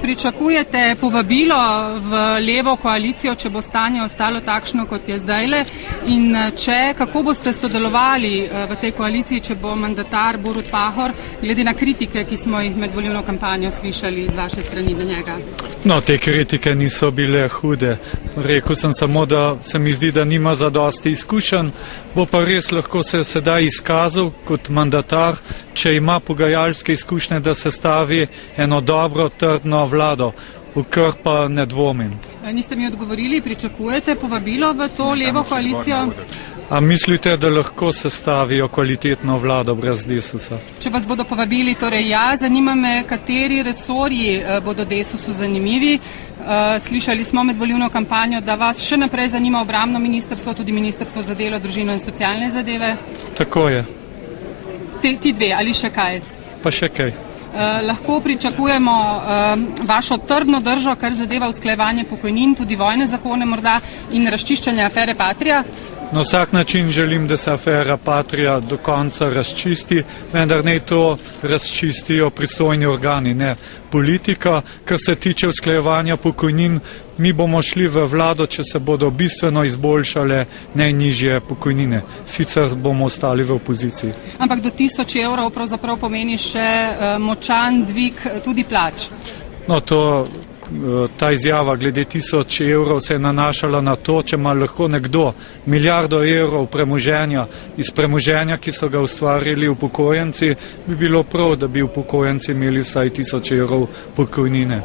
Pričakujete povabilo v levo koalicijo, če bo stanje ostalo takšno, kot je zdajle? In kako boste sodelovali v tej koaliciji, če bo mandatar Borut Pahor, glede na kritike, ki smo jih med volilno kampanjo slišali z vaše strani do njega? No, te kritike niso bile hude. Rekel sem samo, da se mi zdi, da nima zadosti izkušenj, bo pa res lahko se sedaj izkazal kot mandatar, če ima pogajalske izkušnje, da se stavi eno dobro, trdno vlado, v kar pa ne dvomim. Niste mi odgovorili, pričakujete povabilo v to levo koalicijo? A mislite, da lahko sestavijo kvalitetno vlado brez Desusa? Če vas bodo povabili, torej ja, zanima me, kateri resorji bodo Desusu zanimivi. Slišali smo med volilno kampanjo, da vas še naprej zanima obrambno ministrstvo, tudi ministrstvo za delo, družino in socialne zadeve. Tako je. Ti dve ali še kaj? Pa še kaj. Lahko pričakujemo vašo trdno držo, kar zadeva usklajevanje pokojnin, tudi vojne zakone morda in razčiščanje afere Patria? Na vsak način želim, da se afera Patria do konca razčisti, vendar ne to razčistijo pristojni organi, ne politika. Kar se tiče usklajevanja pokojnin, mi bomo šli v vlado, če se bodo bistveno izboljšale najnižje pokojnine. Sicer bomo ostali v opoziciji. Ampak do 1000 evrov pravzaprav pomeni še močan dvig tudi plač. No, ta izjava glede 1000 evrov se je nanašala na to, če ima lahko nekdo milijardo evrov premoženja iz premoženja, ki so ga ustvarili upokojenci, bi bilo prav, da bi upokojenci imeli vsaj 1000 evrov pokojnine.